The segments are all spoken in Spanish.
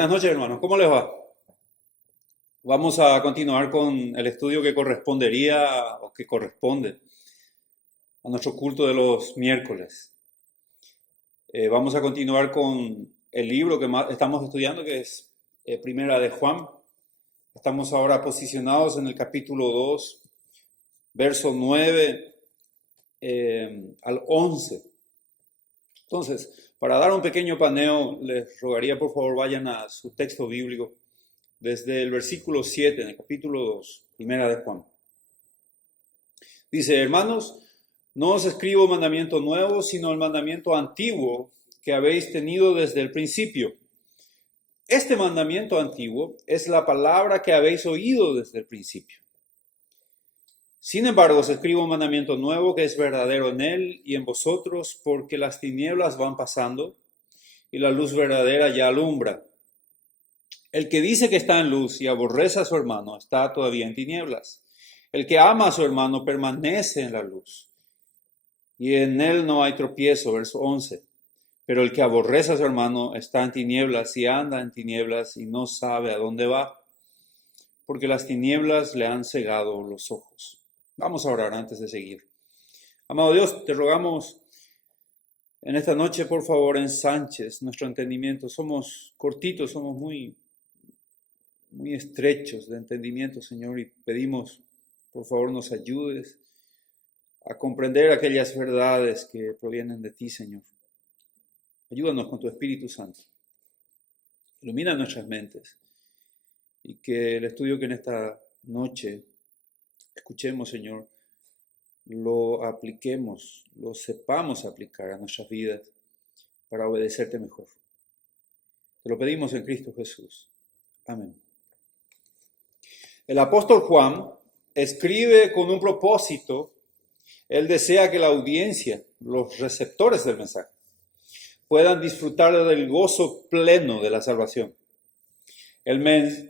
Buenas noches, hermanos. ¿Cómo les va? Vamos a continuar con el estudio que correspondería o que corresponde a nuestro culto de los miércoles. Vamos a continuar con el libro que estamos estudiando, que es Primera de Juan. Estamos ahora posicionados en el capítulo 2, verso 9 al 11. Entonces, para dar un pequeño paneo, les rogaría por favor vayan a su texto bíblico desde el versículo 7 en el capítulo 2, Primera de Juan. Dice: hermanos, no os escribo mandamiento nuevo, sino el mandamiento antiguo que habéis tenido desde el principio. Este mandamiento antiguo es la palabra que habéis oído desde el principio. Sin embargo, os escribo un mandamiento nuevo que es verdadero en él y en vosotros, porque las tinieblas van pasando y la luz verdadera ya alumbra. El que dice que está en luz y aborrece a su hermano está todavía en tinieblas. El que ama a su hermano permanece en la luz, y en él no hay tropiezo. Verso 11. Pero el que aborrece a su hermano está en tinieblas y anda en tinieblas y no sabe a dónde va, porque las tinieblas le han cegado los ojos. Vamos a orar antes de seguir. Amado Dios, te rogamos en esta noche, por favor, ensanches nuestro entendimiento. Somos cortitos, somos muy estrechos de entendimiento, Señor, y pedimos, por favor, nos ayudes a comprender aquellas verdades que provienen de ti, Señor. Ayúdanos con tu Espíritu Santo. Ilumina nuestras mentes y que el estudio que en esta noche escuchemos, Señor, lo apliquemos, lo sepamos aplicar a nuestras vidas para obedecerte mejor. Te lo pedimos en Cristo Jesús. Amén. El apóstol Juan escribe con un propósito. Él desea que la audiencia, los receptores del mensaje, puedan disfrutar del gozo pleno de la salvación. Él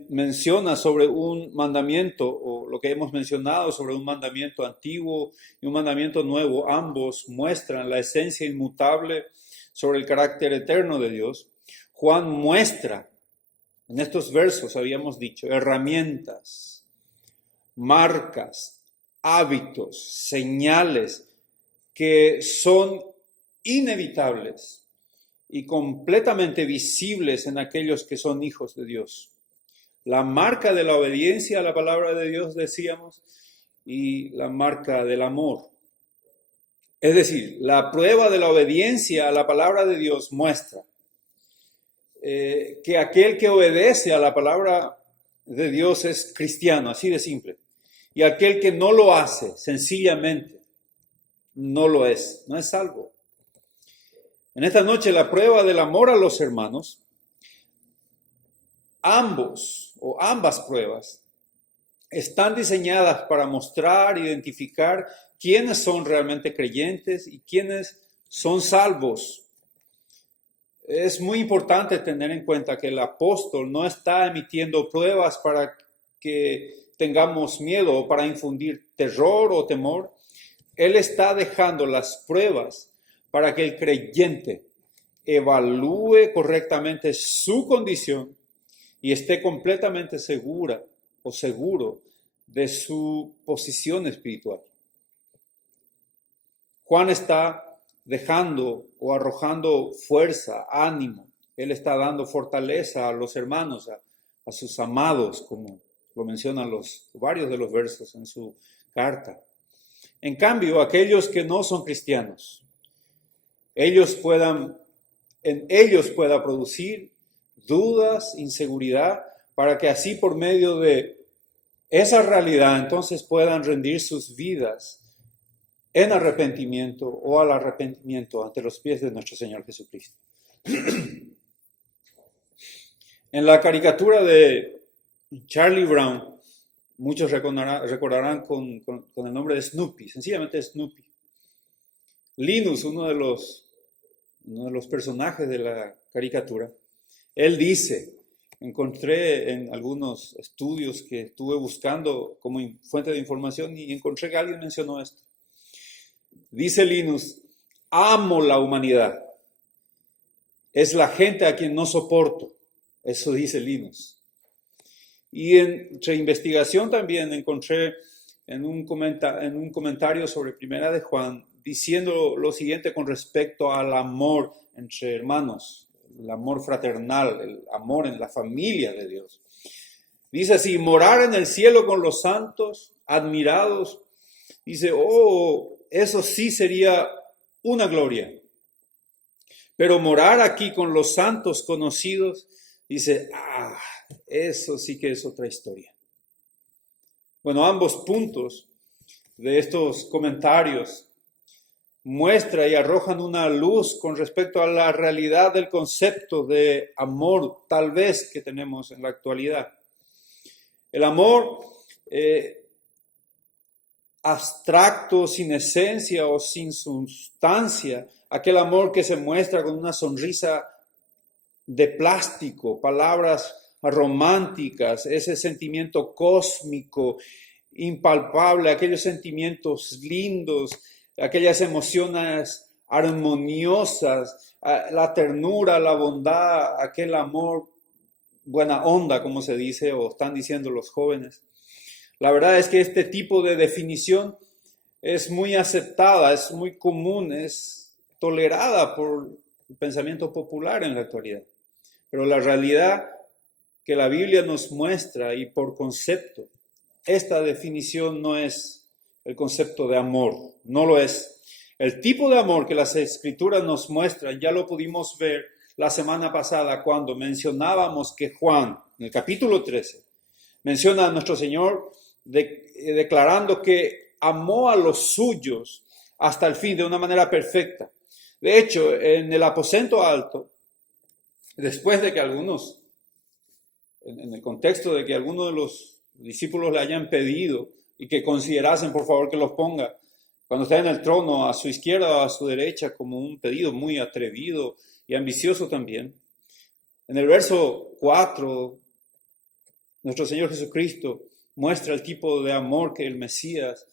menciona sobre un mandamiento, o lo que hemos mencionado sobre un mandamiento antiguo y un mandamiento nuevo. Ambos muestran la esencia inmutable sobre el carácter eterno de Dios. Juan muestra, en estos versos habíamos dicho, herramientas, marcas, hábitos, señales que son inevitables y completamente visibles en aquellos que son hijos de Dios. La marca de la obediencia a la palabra de Dios, decíamos, y la marca del amor. Es decir, la prueba de la obediencia a la palabra de Dios muestra que aquel que obedece a la palabra de Dios es cristiano, así de simple. Y aquel que no lo hace, sencillamente, no lo es, no es salvo. En esta noche, la prueba del amor a los hermanos, ambas pruebas, están diseñadas para mostrar, identificar quiénes son realmente creyentes y quiénes son salvos. Es muy importante tener en cuenta que el apóstol no está emitiendo pruebas para que tengamos miedo o para infundir terror o temor. Él está dejando las pruebas para que el creyente evalúe correctamente su condición y esté completamente segura o seguro de su posición espiritual. Juan está dejando o arrojando fuerza, ánimo. Él está dando fortaleza a los hermanos, a sus amados, como lo mencionan varios de los versos en su carta. En cambio, aquellos que no son cristianos, en ellos pueda producir dudas, inseguridad, para que así por medio de esa realidad entonces puedan rendir sus vidas en arrepentimiento o al arrepentimiento ante los pies de nuestro Señor Jesucristo. En la caricatura de Charlie Brown, muchos recordarán con el nombre de Snoopy, sencillamente Snoopy. Linus, uno de los personajes de la caricatura, él dice, encontré en algunos estudios que estuve buscando como fuente de información y encontré que alguien mencionó esto. Dice Linus: amo la humanidad. Es la gente a quien no soporto. Eso dice Linus. Y entre investigación también encontré en un comentario sobre Primera de Juan diciendo lo siguiente con respecto al amor entre hermanos, el amor fraternal, el amor en la familia de Dios. Dice así: morar en el cielo con los santos, admirados. Dice, eso sí sería una gloria. Pero morar aquí con los santos conocidos, dice, eso sí que es otra historia. Bueno, ambos puntos de estos comentarios muestran y arrojan una luz con respecto a la realidad del concepto de amor, tal vez, que tenemos en la actualidad. El amor abstracto, sin esencia o sin sustancia, aquel amor que se muestra con una sonrisa de plástico, palabras románticas, ese sentimiento cósmico, impalpable, aquellos sentimientos lindos, aquellas emociones armoniosas, la ternura, la bondad, aquel amor buena onda, como se dice o están diciendo los jóvenes. La verdad es que este tipo de definición es muy aceptada, es muy común, es tolerada por el pensamiento popular en la actualidad. Pero la realidad que la Biblia nos muestra, y por concepto, esta definición no es el concepto de amor, no lo es. El tipo de amor que las Escrituras nos muestran, ya lo pudimos ver la semana pasada cuando mencionábamos que Juan, en el capítulo 13, menciona a nuestro Señor declarando que amó a los suyos hasta el fin de una manera perfecta. De hecho, en el aposento alto, después de que algunos, en el contexto de que algunos de los discípulos le hayan pedido y que considerasen por favor que los ponga cuando está en el trono a su izquierda o a su derecha, como un pedido muy atrevido y ambicioso también. En el verso 4, nuestro Señor Jesucristo muestra el tipo de amor que el Mesías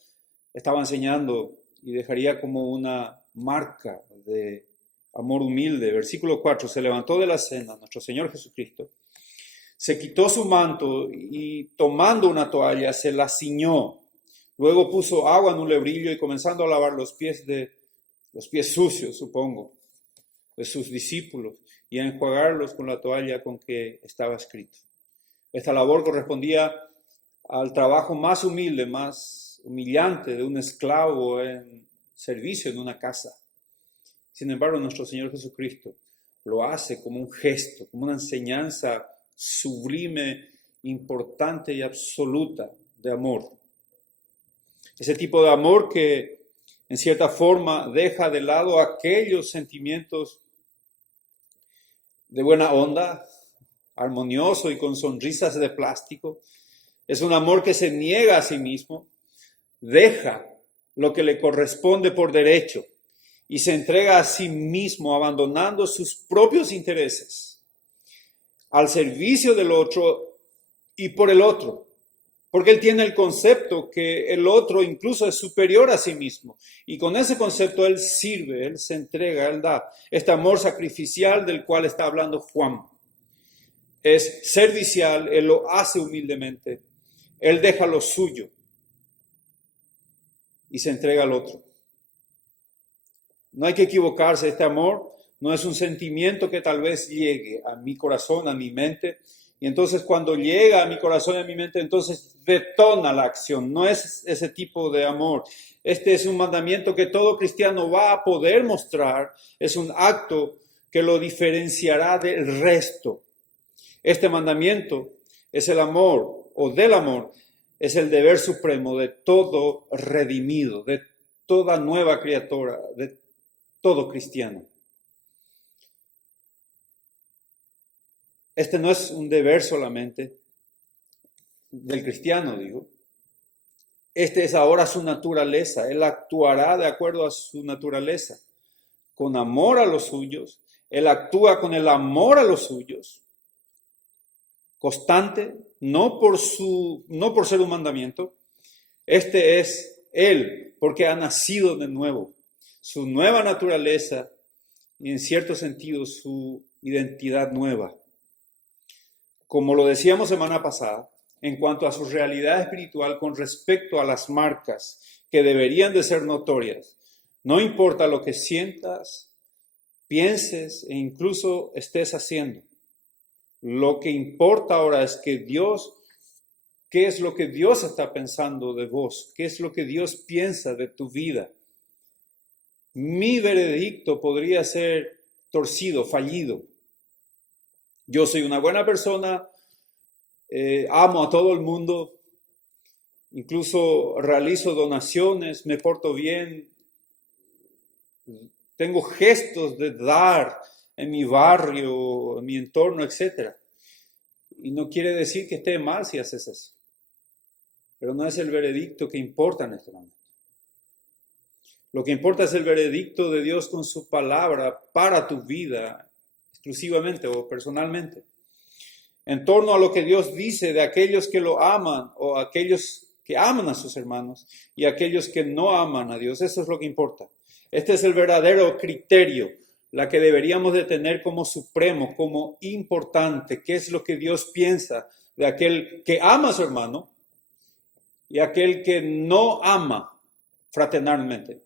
estaba enseñando y dejaría como una marca de amor humilde. Versículo 4, se levantó de la cena nuestro Señor Jesucristo, se quitó su manto y tomando una toalla se la ciñó. Luego puso agua en un lebrillo y comenzando a lavar los pies sucios, supongo, de sus discípulos y a enjuagarlos con la toalla con que estaba escrito. Esta labor correspondía al trabajo más humilde, más humillante de un esclavo en servicio en una casa. Sin embargo, nuestro Señor Jesucristo lo hace como un gesto, como una enseñanza sublime, importante y absoluta de amor. Ese tipo de amor que en cierta forma deja de lado aquellos sentimientos de buena onda, armonioso y con sonrisas de plástico. Es un amor que se niega a sí mismo, deja lo que le corresponde por derecho y se entrega a sí mismo abandonando sus propios intereses al servicio del otro y por el otro. Porque él tiene el concepto que el otro incluso es superior a sí mismo. Y con ese concepto él sirve, él se entrega, él da. Este amor sacrificial del cual está hablando Juan es servicial, él lo hace humildemente. Él deja lo suyo y se entrega al otro. No hay que equivocarse, este amor no es un sentimiento que tal vez llegue a mi corazón, a mi mente, y entonces cuando llega a mi corazón y a mi mente, entonces detona la acción. No es ese tipo de amor. Este es un mandamiento que todo cristiano va a poder mostrar. Es un acto que lo diferenciará del resto. Este mandamiento es el amor, o del amor, es el deber supremo de todo redimido, de toda nueva criatura, de todo cristiano. Este no es un deber solamente del cristiano, digo. Este es ahora su naturaleza. Él actuará de acuerdo a su naturaleza, con amor a los suyos. Él actúa con el amor a los suyos, constante, no por ser un mandamiento. Este es él, porque ha nacido de nuevo. Su nueva naturaleza y en cierto sentido su identidad nueva. como lo decíamos semana pasada, en cuanto a su realidad espiritual con respecto a las marcas que deberían de ser notorias. No importa lo que sientas, pienses e incluso estés haciendo. Lo que importa ahora es que ¿qué es lo que Dios está pensando de vos? ¿Qué es lo que Dios piensa de tu vida? Mi veredicto podría ser torcido, fallido. Yo soy una buena persona, amo a todo el mundo, incluso realizo donaciones, me porto bien, tengo gestos de dar en mi barrio, en mi entorno, etc. Y no quiere decir que esté mal si haces eso. Pero no es el veredicto que importa en este momento. Lo que importa es el veredicto de Dios con su palabra para tu vida, exclusivamente o personalmente. En torno a lo que Dios dice de aquellos que lo aman o aquellos que aman a sus hermanos y aquellos que no aman a Dios. Eso es lo que importa. Este es el verdadero criterio, la que deberíamos de tener como supremo, como importante. ¿Qué es lo que Dios piensa de aquel que ama a su hermano y aquel que no ama fraternalmente?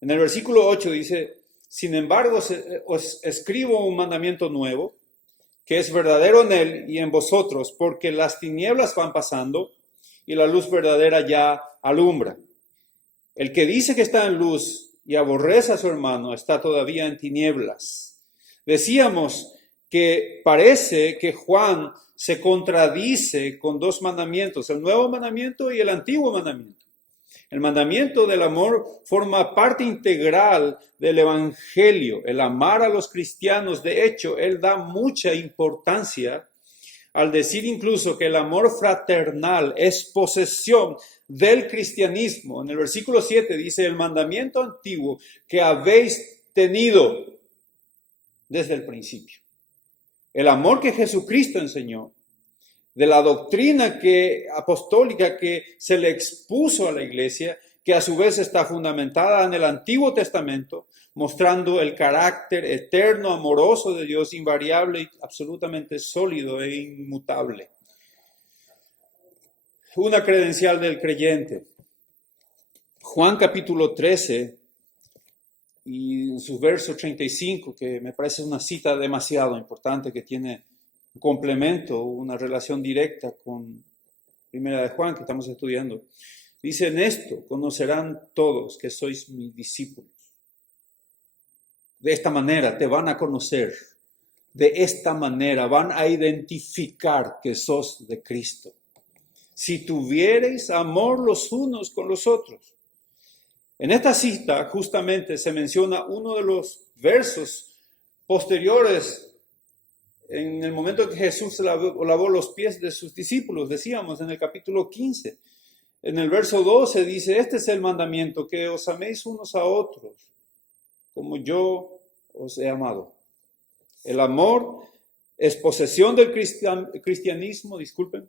En el versículo 8 dice, sin embargo, os escribo un mandamiento nuevo, que es verdadero en él y en vosotros, porque las tinieblas van pasando y la luz verdadera ya alumbra. El que dice que está en luz y aborrece a su hermano está todavía en tinieblas. Decíamos que parece que Juan se contradice con dos mandamientos, el nuevo mandamiento y el antiguo mandamiento. El mandamiento del amor forma parte integral del evangelio, el amar a los cristianos. De hecho, él da mucha importancia al decir incluso que el amor fraternal es posesión del cristianismo. En el versículo 7 dice, el mandamiento antiguo que habéis tenido desde el principio. El amor que Jesucristo enseñó, de la doctrina apostólica que se le expuso a la iglesia, que a su vez está fundamentada en el Antiguo Testamento, mostrando el carácter eterno, amoroso de Dios, invariable y absolutamente sólido e inmutable. Una credencial del creyente. Juan capítulo 13 y en su verso 35, que me parece una cita demasiado importante que tiene un complemento, una relación directa con Primera de Juan que estamos estudiando. Dice, en esto conocerán todos que sois mis discípulos. De esta manera te van a conocer. De esta manera van a identificar que sos de Cristo. Si tuviereis amor los unos con los otros. En esta cita justamente se menciona uno de los versos posteriores en el momento en que Jesús lavó los pies de sus discípulos. Decíamos en el capítulo 15. En el verso 12 dice, este es el mandamiento, que os améis unos a otros, como yo os he amado. El amor es posesión del cristianismo, disculpen.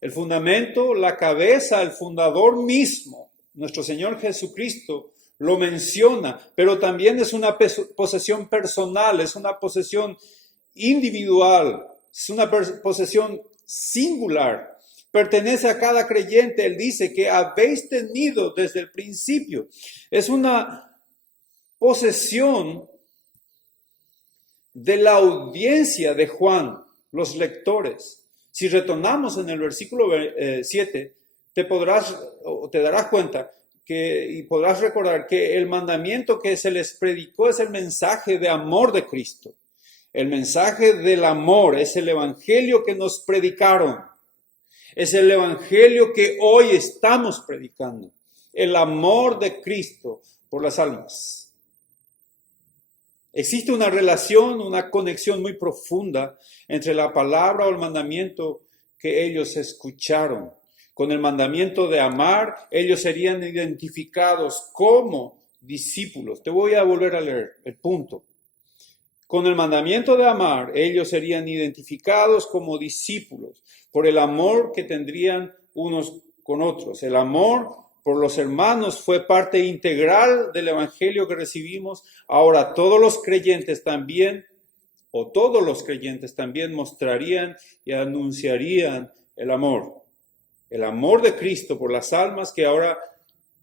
El fundamento, la cabeza, el fundador mismo, nuestro Señor Jesucristo, lo menciona, pero también es una posesión personal, es una posesión individual, es una posesión singular. Pertenece a cada creyente. Él dice que habéis tenido desde el principio. Es una posesión de la audiencia de Juan, los lectores. Si retornamos en el versículo 7, te darás cuenta y podrás recordar que el mandamiento que se les predicó es el mensaje de amor de Cristo. El mensaje del amor es el evangelio que nos predicaron. Es el evangelio que hoy estamos predicando. El amor de Cristo por las almas. Existe una relación, una conexión muy profunda entre la palabra o el mandamiento que ellos escucharon. Con el mandamiento de amar, ellos serían identificados como discípulos. Te voy a volver a leer el punto. Con el mandamiento de amar, ellos serían identificados como discípulos por el amor que tendrían unos con otros. El amor por los hermanos fue parte integral del evangelio que recibimos. Ahora todos los creyentes también o todos los creyentes también mostrarían y anunciarían el amor de Cristo por las almas que ahora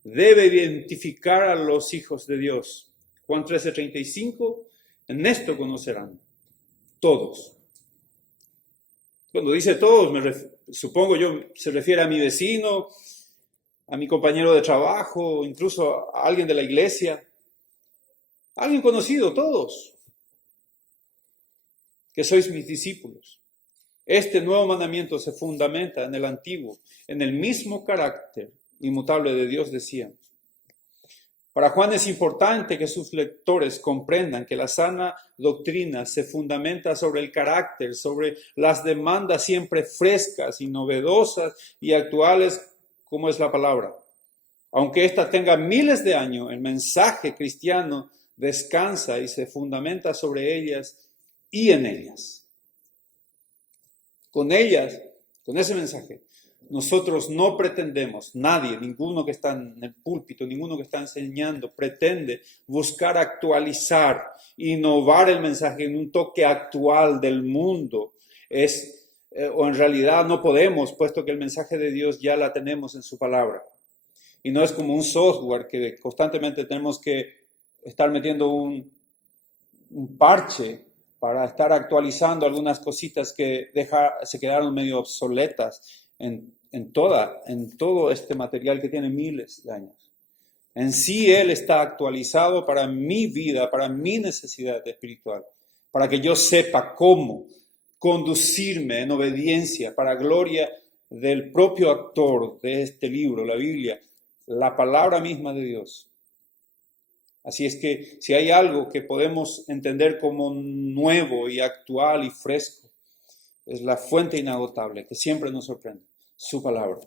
debe identificar a los hijos de Dios. Juan 13:35, en esto conocerán todos. Cuando dice todos, supongo yo, se refiere a mi vecino, a mi compañero de trabajo, incluso a alguien de la iglesia, a alguien conocido, todos, que sois mis discípulos. Este nuevo mandamiento se fundamenta en el antiguo, en el mismo carácter inmutable de Dios, decíamos. Para Juan es importante que sus lectores comprendan que la sana doctrina se fundamenta sobre el carácter, sobre las demandas siempre frescas y novedosas y actuales como es la palabra. Aunque ésta tenga miles de años, el mensaje cristiano descansa y se fundamenta sobre ellas y en ellas. Con ellas, con ese mensaje, nosotros no pretendemos, nadie, ninguno que está en el púlpito, ninguno que está enseñando, pretende buscar actualizar, innovar el mensaje en un toque actual del mundo. O en realidad no podemos, puesto que el mensaje de Dios ya la tenemos en su palabra. Y no es como un software que constantemente tenemos que estar metiendo un parche para estar actualizando algunas cositas que se quedaron medio obsoletas en todo este material que tiene miles de años. En sí Él está actualizado para mi vida, para mi necesidad espiritual, para que yo sepa cómo conducirme en obediencia para gloria del propio autor de este libro, la Biblia, la palabra misma de Dios. Así es que si hay algo que podemos entender como nuevo y actual y fresco, es la fuente inagotable que siempre nos sorprende, su palabra.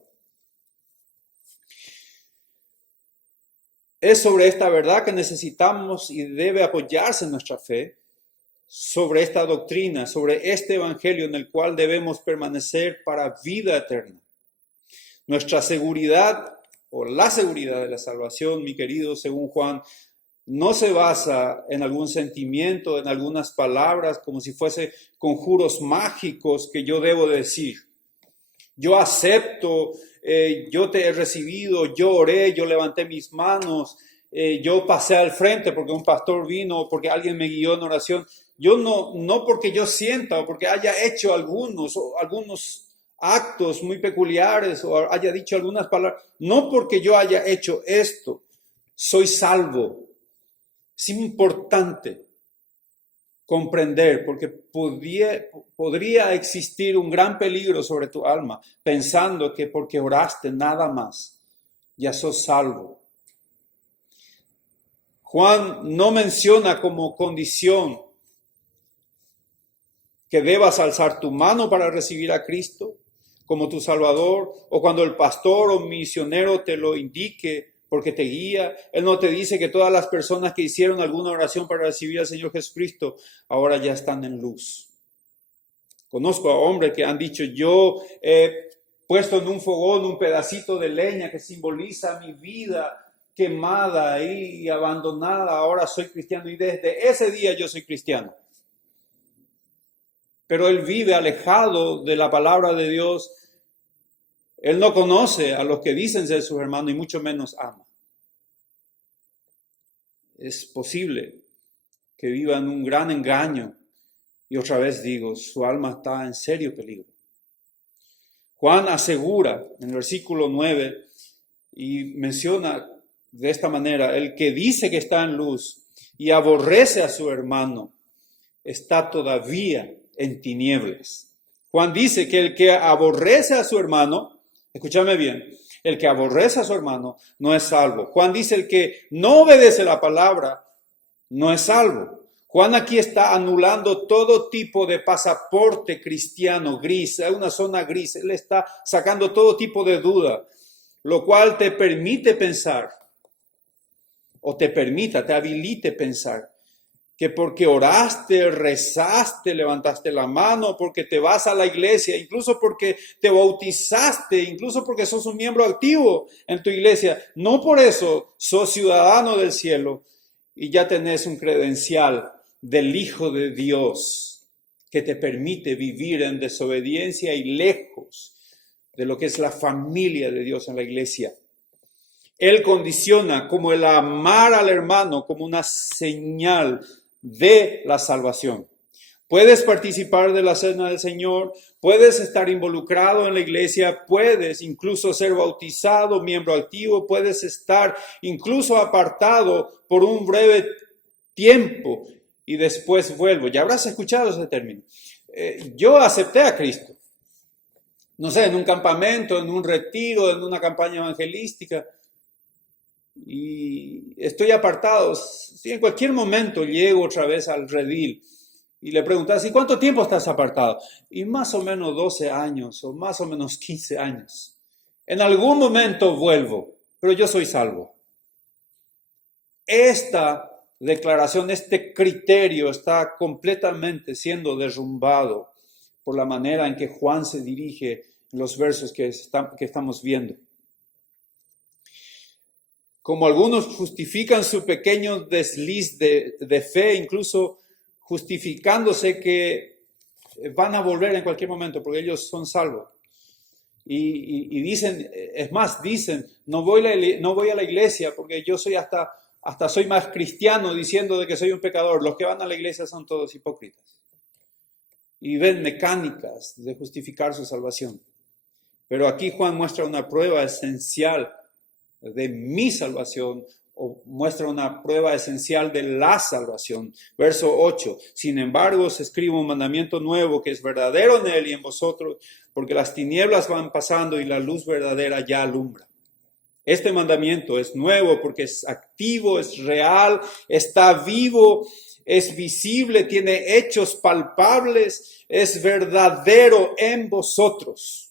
Es sobre esta verdad que necesitamos y debe apoyarse nuestra fe, sobre esta doctrina, sobre este evangelio en el cual debemos permanecer para vida eterna. Nuestra seguridad o la seguridad de la salvación, mi querido, según Juan, no se basa en algún sentimiento, en algunas palabras, como si fuese conjuros mágicos que yo debo decir. Yo acepto, yo te he recibido, yo oré, yo levanté mis manos, yo pasé al frente porque un pastor vino, porque alguien me guió en oración. Yo no porque yo sienta o porque haya hecho algunos actos muy peculiares o haya dicho algunas palabras, no porque yo haya hecho esto, soy salvo. Es importante comprender porque podría existir un gran peligro sobre tu alma pensando que porque oraste nada más, ya sos salvo. Juan no menciona como condición que debas alzar tu mano para recibir a Cristo como tu Salvador, o cuando el pastor o misionero te lo indique porque te guía. Él no te dice que todas las personas que hicieron alguna oración para recibir al Señor Jesucristo ahora ya están en luz. Conozco a hombres que han dicho, yo he puesto en un fogón un pedacito de leña que simboliza mi vida quemada y abandonada, ahora soy cristiano y desde ese día yo soy cristiano. Pero él vive alejado de la palabra de Dios. Él no conoce a los que dicen ser sus hermanos y mucho menos ama. Es posible que viva en un gran engaño y otra vez digo, su alma está en serio peligro. Juan asegura en el versículo 9 y menciona de esta manera, el que dice que está en luz y aborrece a su hermano está todavía en tinieblas. Juan dice que el que aborrece a su hermano, escúchame bien, el que aborrece a su hermano no es salvo. Juan dice el que no obedece la palabra no es salvo. Juan aquí está anulando todo tipo de pasaporte cristiano gris, hay una zona gris, él está sacando todo tipo de duda, lo cual te permite pensar, o te habilite pensar, que porque oraste, rezaste, levantaste la mano, porque te vas a la iglesia, incluso porque te bautizaste, incluso porque sos un miembro activo en tu iglesia, no por eso sos ciudadano del cielo y ya tenés un credencial del Hijo de Dios que te permite vivir en desobediencia y lejos de lo que es la familia de Dios en la iglesia. Él condiciona como el amar al hermano como una señal de la salvación. Puedes participar de la cena del Señor, puedes estar involucrado en la iglesia, puedes incluso ser bautizado, miembro activo, puedes estar incluso apartado por un breve tiempo y después vuelvo. Ya habrás escuchado ese término. Yo acepté a Cristo. No sé, en un campamento, en un retiro, en una campaña evangelística. Y estoy apartado. Si en cualquier momento llego otra vez al redil y le preguntas, ¿y cuánto tiempo estás apartado? Y más o menos 12 años o más o menos 15 años. En algún momento vuelvo, pero yo soy salvo. Esta declaración, este criterio está completamente siendo derrumbado por la manera en que Juan se dirige en los versos que estamos viendo. Como algunos justifican su pequeño desliz de fe, incluso justificándose que van a volver en cualquier momento porque ellos son salvos. Y dicen, es más, dicen, no voy a la iglesia porque yo soy hasta soy más cristiano diciendo de que soy un pecador. Los que van a la iglesia son todos hipócritas. Y ven mecánicas de justificar su salvación. Pero aquí Juan muestra una prueba esencial de mi salvación, o muestra una prueba esencial de la salvación. Verso 8. Sin embargo, os escribo un mandamiento nuevo que es verdadero en él y en vosotros, porque las tinieblas van pasando y la luz verdadera ya alumbra. Este mandamiento es nuevo porque es activo, es real, está vivo, es visible, tiene hechos palpables, es verdadero en vosotros.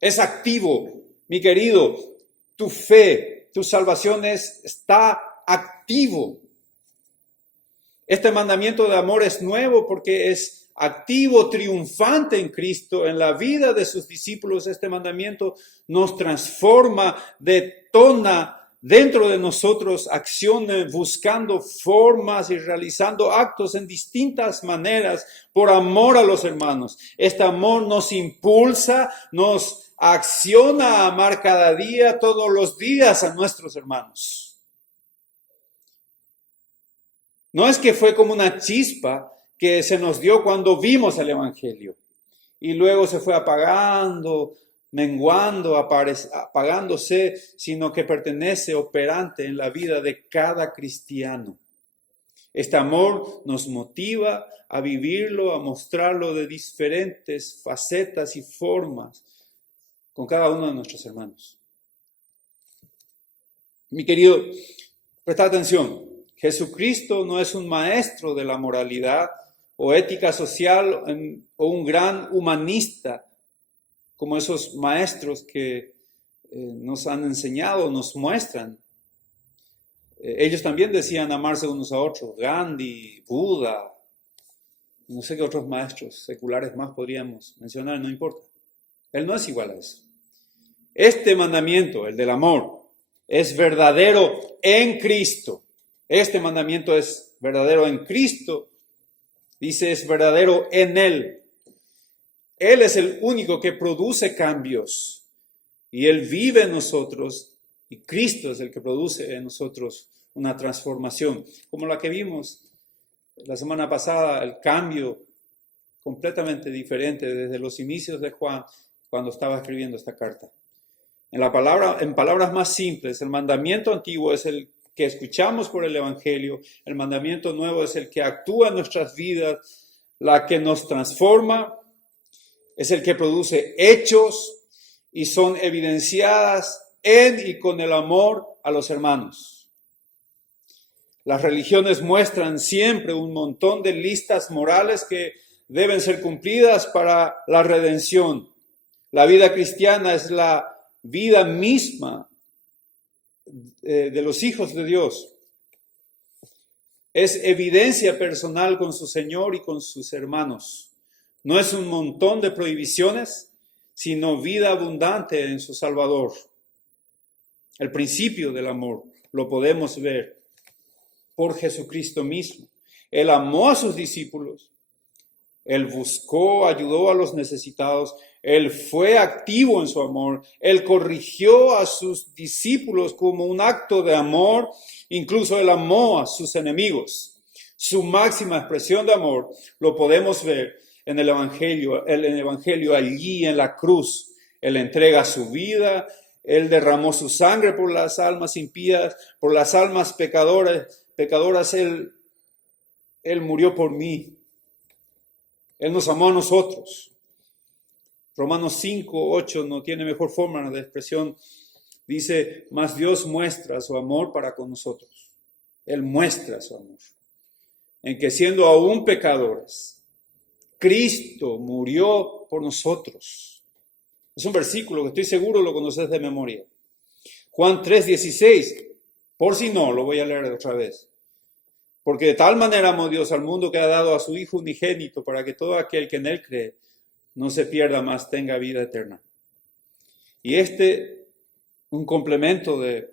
Es activo, mi querido, tu fe, tu salvación está activo. Este mandamiento de amor es nuevo porque es activo, triunfante en Cristo, en la vida de sus discípulos. Este mandamiento nos transforma, detona dentro de nosotros acciones, buscando formas y realizando actos en distintas maneras por amor a los hermanos. Este amor nos impulsa, nos acciona a amar cada día, todos los días a nuestros hermanos. No es que fue como una chispa que se nos dio cuando vimos el Evangelio y luego se fue apagando, menguando, apagándose, sino que pertenece operante en la vida de cada cristiano. Este amor nos motiva a vivirlo, a mostrarlo de diferentes facetas y formas con cada uno de nuestros hermanos. Mi querido, presta atención. Jesucristo no es un maestro de la moralidad o ética social o un gran humanista como esos maestros que nos han enseñado, nos muestran. Ellos también decían amarse unos a otros. Gandhi, Buda, no sé qué otros maestros seculares más podríamos mencionar, no importa. Él no es igual a eso. Este mandamiento, el del amor, es verdadero en Cristo. Este mandamiento es verdadero en Cristo. Dice, es verdadero en Él. Él es el único que produce cambios. Y Él vive en nosotros. Y Cristo es el que produce en nosotros una transformación. Como la que vimos la semana pasada, el cambio completamente diferente desde los inicios de Juan cuando estaba escribiendo esta carta. En palabras más simples, el mandamiento antiguo es el que escuchamos por el Evangelio, el mandamiento nuevo es el que actúa en nuestras vidas, la que nos transforma, es el que produce hechos y son evidenciadas en y con el amor a los hermanos. Las religiones muestran siempre un montón de listas morales que deben ser cumplidas para la redención. La vida cristiana es la vida misma de los hijos de Dios. Es evidencia personal con su Señor y con sus hermanos. No es un montón de prohibiciones, sino vida abundante en su Salvador. El principio del amor lo podemos ver por Jesucristo mismo. Él amó a sus discípulos, Él buscó, ayudó a los necesitados, Él fue activo en su amor, Él corrigió a sus discípulos como un acto de amor, incluso Él amó a sus enemigos. Su máxima expresión de amor lo podemos ver en el Evangelio allí en la cruz. Él entrega su vida, Él derramó su sangre por las almas impías, por las almas pecadoras, Él murió por mí. Él nos amó a nosotros. Romanos 5:8 no tiene mejor forma de expresión. Dice, mas Dios muestra su amor para con nosotros. Él muestra su amor. En que siendo aún pecadores, Cristo murió por nosotros. Es un versículo que estoy seguro lo conoces de memoria. Juan 3:16, por si no, lo voy a leer otra vez. Porque de tal manera amó Dios al mundo que ha dado a su Hijo unigénito para que todo aquel que en Él cree no se pierda más, tenga vida eterna. Y un complemento de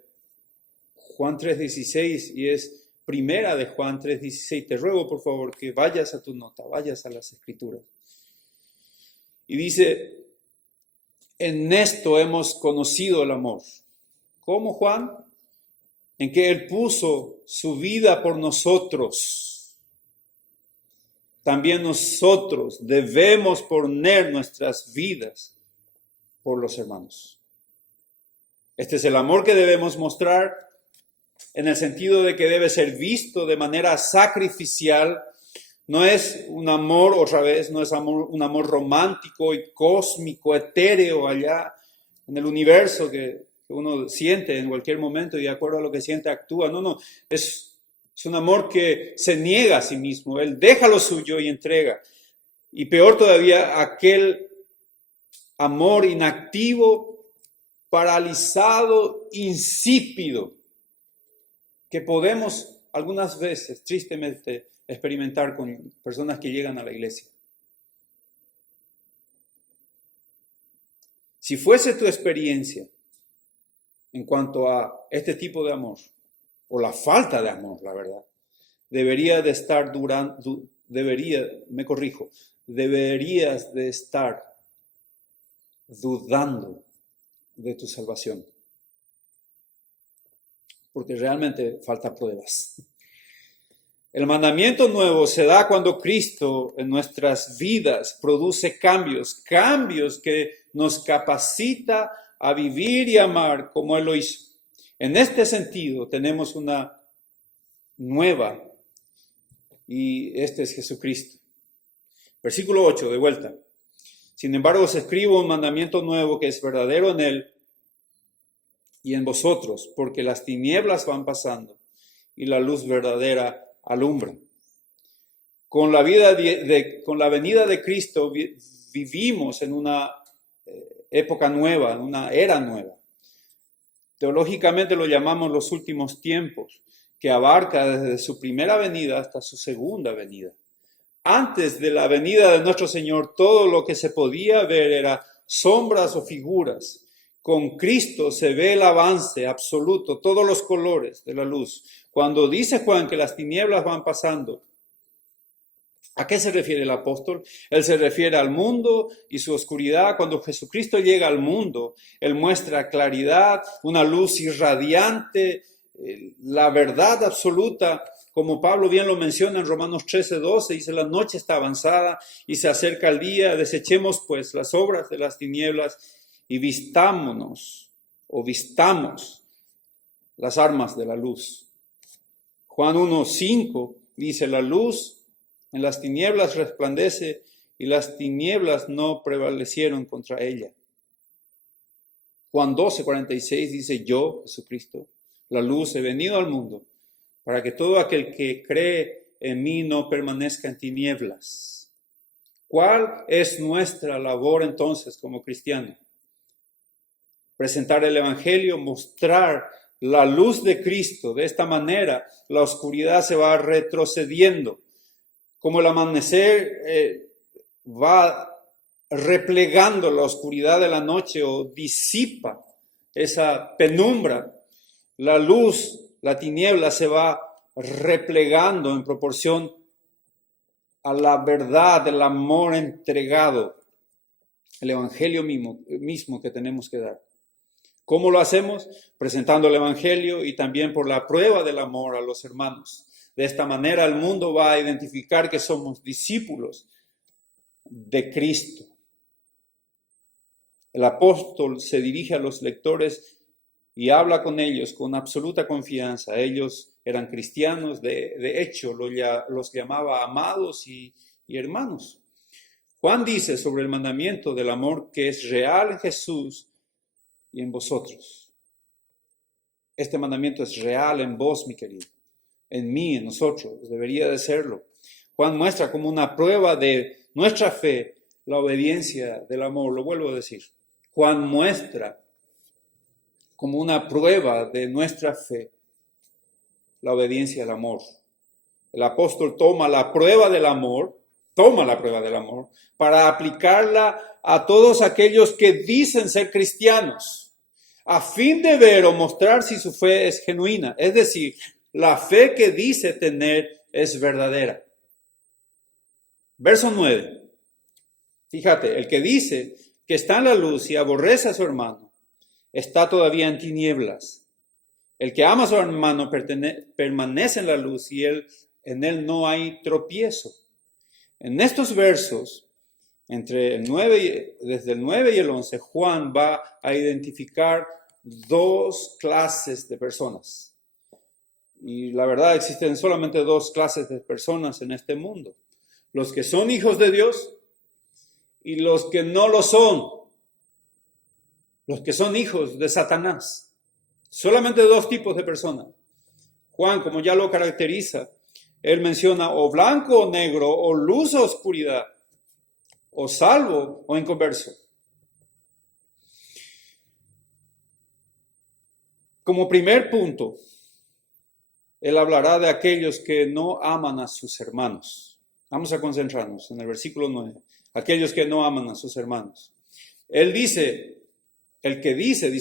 Juan 3:16 y es primera de Juan 3:16. Te ruego por favor que vayas a tu nota, vayas a las Escrituras. Y dice, en esto hemos conocido el amor. ¿Cómo, Juan? En que Él puso su vida por nosotros. También nosotros debemos poner nuestras vidas por los hermanos. Este es el amor que debemos mostrar en el sentido de que debe ser visto de manera sacrificial. No es un amor, otra vez, no es un amor romántico y cósmico, etéreo allá en el universo que uno siente en cualquier momento y de acuerdo a lo que siente actúa. No, es un amor que se niega a sí mismo. Él deja lo suyo y entrega. Y peor todavía, aquel amor inactivo, paralizado, insípido, que podemos algunas veces, tristemente, experimentar con personas que llegan a la iglesia. Si fuese tu experiencia en cuanto a este tipo de amor, o la falta de amor, la verdad, deberías de estar dudando de tu salvación. Porque realmente falta pruebas. El mandamiento nuevo se da cuando Cristo en nuestras vidas produce cambios que nos capacita a vivir y amar como Él lo hizo. En este sentido tenemos una nueva y este es Jesucristo. Versículo 8, de vuelta. Sin embargo, os escribo un mandamiento nuevo que es verdadero en Él y en vosotros, porque las tinieblas van pasando y la luz verdadera alumbra. Con la venida de Cristo vivimos en una época nueva, en una era nueva. Teológicamente lo llamamos los últimos tiempos, que abarca desde su primera venida hasta su segunda venida. Antes de la venida de nuestro Señor, todo lo que se podía ver era sombras o figuras. Con Cristo se ve el avance absoluto, todos los colores de la luz. Cuando dice Juan que las tinieblas van pasando, ¿a qué se refiere el apóstol? Él se refiere al mundo y su oscuridad. Cuando Jesucristo llega al mundo, Él muestra claridad, una luz irradiante, la verdad absoluta. Como Pablo bien lo menciona en Romanos 13:12, dice, la noche está avanzada y se acerca el día. Desechemos pues las obras de las tinieblas y vistamos las armas de la luz. Juan 1:5 dice, la luz en las tinieblas resplandece y las tinieblas no prevalecieron contra ella. Juan 12:46 dice, yo, Jesucristo, la luz, he venido al mundo para que todo aquel que cree en mí no permanezca en tinieblas. ¿Cuál es nuestra labor entonces como cristianos? Presentar el Evangelio, mostrar la luz de Cristo. De esta manera la oscuridad se va retrocediendo. Como el amanecer va replegando la oscuridad de la noche o disipa esa penumbra, la luz, la tiniebla se va replegando en proporción a la verdad del amor entregado, el evangelio mismo que tenemos que dar. ¿Cómo lo hacemos? Presentando el evangelio y también por la prueba del amor a los hermanos. De esta manera el mundo va a identificar que somos discípulos de Cristo. El apóstol se dirige a los lectores y habla con ellos con absoluta confianza. Ellos eran cristianos, de hecho los llamaba amados y hermanos. Juan dice sobre el mandamiento del amor que es real en Jesús y en vosotros. Este mandamiento es real en vos, mi querido, en mí, en nosotros, debería de serlo. Juan muestra como una prueba de nuestra fe la obediencia del amor, lo vuelvo a decir. Juan muestra como una prueba de nuestra fe la obediencia al amor. El apóstol toma la prueba del amor para aplicarla a todos aquellos que dicen ser cristianos, a fin de ver o mostrar si su fe es genuina. Es decir, la fe que dice tener es verdadera. Verso 9. Fíjate, el que dice que está en la luz y aborrece a su hermano, está todavía en tinieblas. El que ama a su hermano permanece en la luz y en él no hay tropiezo. En estos versos, desde el 9 y el 11, Juan va a identificar dos clases de personas. Y la verdad existen solamente dos clases de personas en este mundo. Los que son hijos de Dios y los que no lo son. Los que son hijos de Satanás. Solamente dos tipos de personas. Juan, como ya lo caracteriza, él menciona o blanco o negro, o luz o oscuridad, o salvo o inconverso. Como primer punto, él hablará de aquellos que no aman a sus hermanos. Vamos a concentrarnos en el versículo 9. Aquellos que no aman a sus hermanos. Él dice, el que dice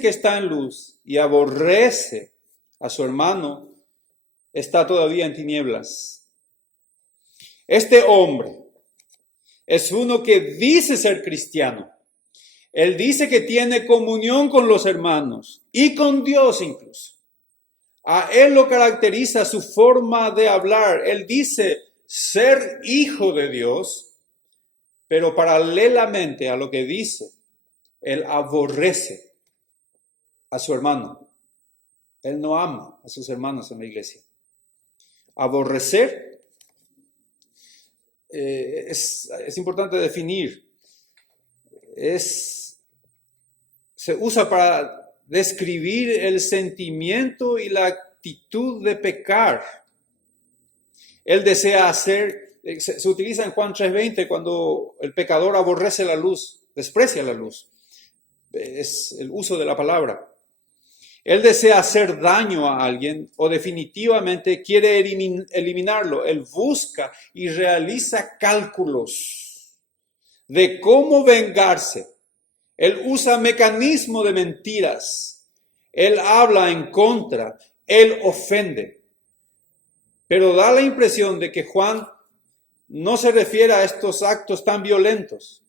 que está en luz y aborrece a su hermano, está todavía en tinieblas. Este hombre es uno que dice ser cristiano. Él dice que tiene comunión con los hermanos y con Dios incluso. A él lo caracteriza su forma de hablar. Él dice ser hijo de Dios, pero paralelamente a lo que dice, él aborrece a su hermano. Él no ama a sus hermanos en la iglesia. Aborrecer es importante definir. Se usa para describir el sentimiento y la actitud de pecar. Él desea hacer, se utiliza en Juan 3:20 cuando el pecador aborrece la luz, desprecia la luz. Es el uso de la palabra. Él desea hacer daño a alguien o definitivamente quiere eliminarlo. Él busca y realiza cálculos de cómo vengarse. Él usa mecanismo de mentiras. Él habla en contra. Él ofende. Pero da la impresión de que Juan no se refiere a estos actos tan violentos.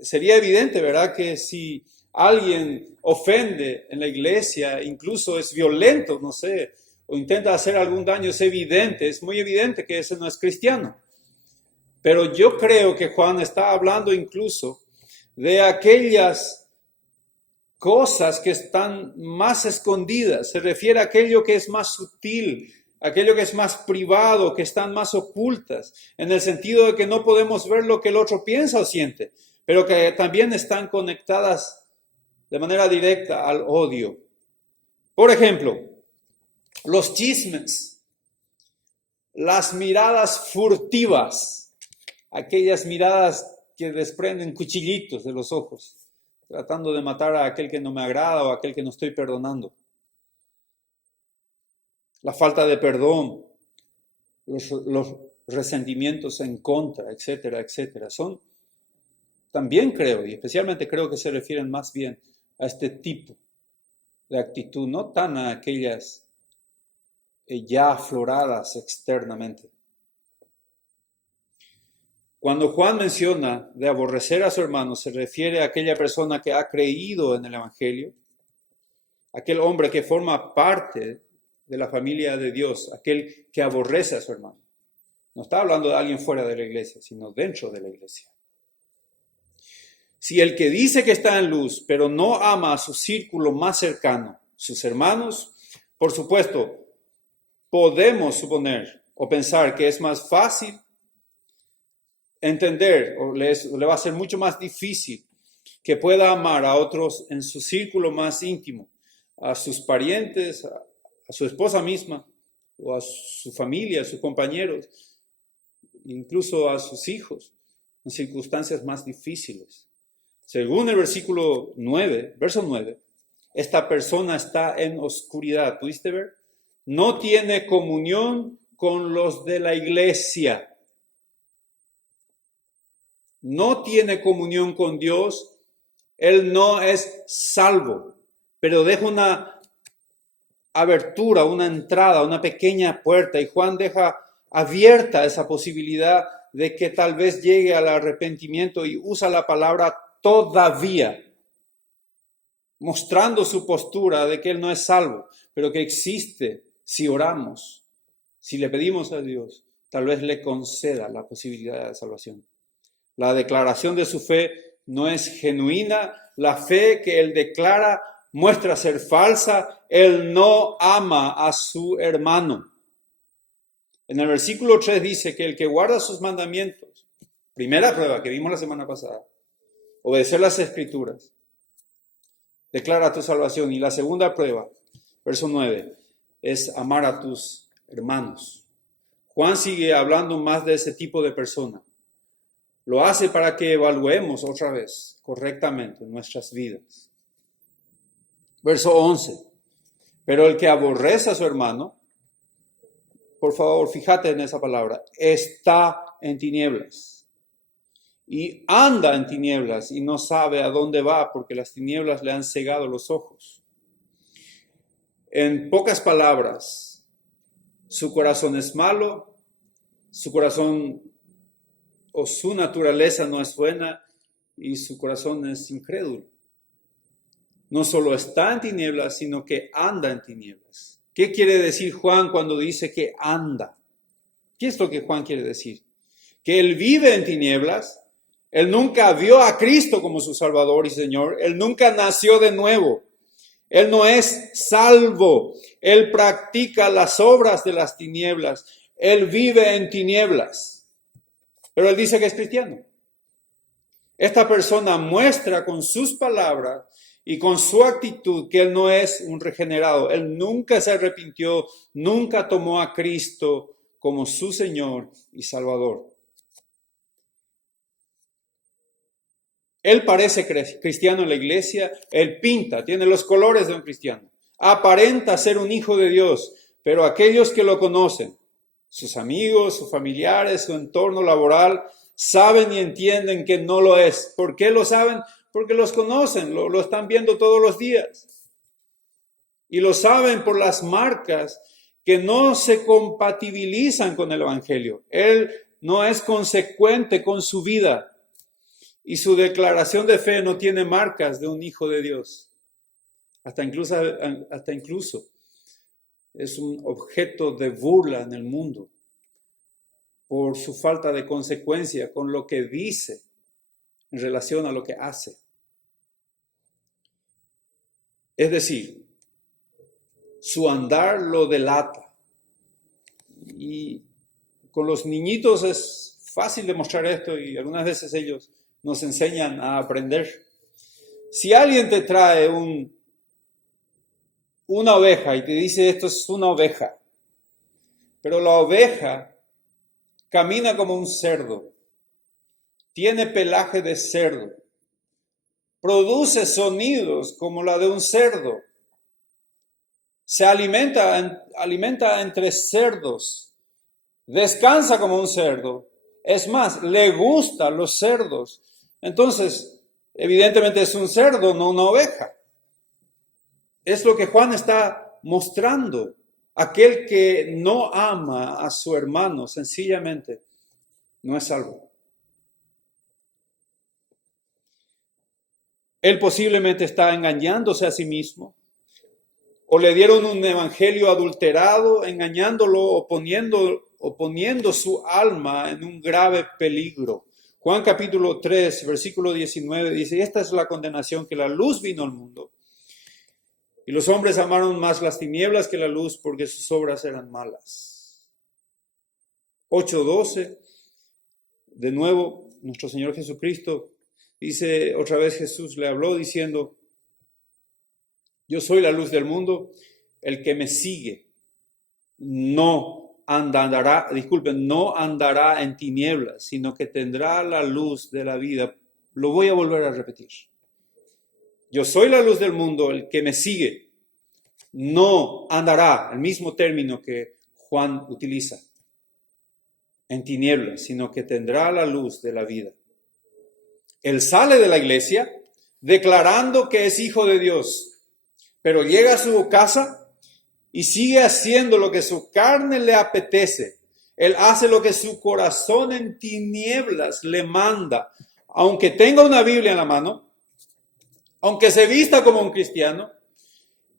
Sería evidente, ¿verdad?, que si alguien ofende en la iglesia, incluso es violento, no sé, o intenta hacer algún daño, es muy evidente que ese no es cristiano. Pero yo creo que Juan está hablando incluso de aquellas cosas que están más escondidas. Se refiere a aquello que es más sutil, aquello que es más privado, que están más ocultas, en el sentido de que no podemos ver lo que el otro piensa o siente, pero que también están conectadas de manera directa al odio. Por ejemplo, los chismes, las miradas furtivas, aquellas miradas que desprenden cuchillitos de los ojos, tratando de matar a aquel que no me agrada o a aquel que no estoy perdonando. La falta de perdón, los resentimientos en contra, etcétera, etcétera. También creo, y especialmente creo que se refieren más bien a este tipo de actitud, no tan a aquellas ya afloradas externamente. Cuando Juan menciona de aborrecer a su hermano, se refiere a aquella persona que ha creído en el Evangelio, aquel hombre que forma parte de la familia de Dios, aquel que aborrece a su hermano. No está hablando de alguien fuera de la iglesia, sino dentro de la iglesia. Si el que dice que está en luz, pero no ama a su círculo más cercano, sus hermanos, por supuesto, podemos suponer o pensar que es más fácil entender, o le va a ser mucho más difícil que pueda amar a otros en su círculo más íntimo, a sus parientes, a su esposa misma, o a su familia, a sus compañeros, incluso a sus hijos, en circunstancias más difíciles. Según el versículo 9, verso 9, esta persona está en oscuridad. ¿Pudiste ver? No tiene comunión con los de la iglesia. No tiene comunión con Dios. Él no es salvo, pero deja una abertura, una entrada, una pequeña puerta, y Juan deja abierta esa posibilidad de que tal vez llegue al arrepentimiento, y usa la palabra todavía, mostrando su postura de que él no es salvo, pero que existe si oramos, si le pedimos a Dios, tal vez le conceda la posibilidad de salvación. La declaración de su fe no es genuina, la fe que él declara muestra ser falsa, él no ama a su hermano. En el versículo 3 dice que el que guarda sus mandamientos, primera prueba que vimos la semana pasada, obedecer las escrituras, declara tu salvación. Y la segunda prueba, verso 9, es amar a tus hermanos. Juan sigue hablando más de ese tipo de persona. Lo hace para que evaluemos otra vez correctamente nuestras vidas. Verso 11, pero el que aborrece a su hermano, por favor, fíjate en esa palabra, está en tinieblas. Y anda en tinieblas y no sabe a dónde va porque las tinieblas le han cegado los ojos. En pocas palabras, su corazón es malo, su corazón o su naturaleza no es buena y su corazón es incrédulo. No solo está en tinieblas, sino que anda en tinieblas. ¿Qué quiere decir Juan cuando dice que anda? ¿Qué es lo que Juan quiere decir? Que él vive en tinieblas. Él nunca vio a Cristo como su Salvador y Señor. Él nunca nació de nuevo. Él no es salvo. Él practica las obras de las tinieblas. Él vive en tinieblas. Pero él dice que es cristiano. Esta persona muestra con sus palabras y con su actitud que él no es un regenerado. Él nunca se arrepintió, nunca tomó a Cristo como su Señor y Salvador. Él parece cristiano en la iglesia, él pinta, tiene los colores de un cristiano, aparenta ser un hijo de Dios, pero aquellos que lo conocen, sus amigos, sus familiares, su entorno laboral, saben y entienden que no lo es. ¿Por qué lo saben? Porque los conocen, lo están viendo todos los días. Y lo saben por las marcas que no se compatibilizan con el Evangelio. Él no es consecuente con su vida. Y su declaración de fe no tiene marcas de un hijo de Dios. Hasta incluso es un objeto de burla en el mundo por su falta de consecuencia con lo que dice en relación a lo que hace. Es decir, su andar lo delata. Y con los niñitos es fácil demostrar esto y algunas veces ellos nos enseñan a aprender. Si alguien te trae una oveja y te dice esto es una oveja, pero la oveja camina como un cerdo, tiene pelaje de cerdo, produce sonidos como la de un cerdo, se alimenta entre cerdos, descansa como un cerdo, es más, le gustan los cerdos. Entonces, evidentemente es un cerdo, no una oveja. Es lo que Juan está mostrando Aquel que no ama a su hermano sencillamente no es salvo. Él posiblemente está engañándose a sí mismo, o le dieron un evangelio adulterado, engañándolo o poniendo su alma en un grave peligro. Juan capítulo 3, versículo 19 dice, esta es la condenación, que la luz vino al mundo, y los hombres amaron más las tinieblas que la luz porque sus obras eran malas. 8:12, de nuevo, nuestro Señor Jesucristo dice, otra vez Jesús le habló diciendo, yo soy la luz del mundo, el que me sigue no andará en tinieblas, sino que tendrá la luz de la vida. Lo voy a volver a repetir. Yo soy la luz del mundo, el que me sigue no andará, el mismo término que Juan utiliza, en tinieblas, sino que tendrá la luz de la vida. Él sale de la iglesia declarando que es hijo de Dios, pero llega a su casa y sigue haciendo lo que su carne le apetece. Él hace lo que su corazón en tinieblas le manda. Aunque tenga una Biblia en la mano, aunque se vista como un cristiano,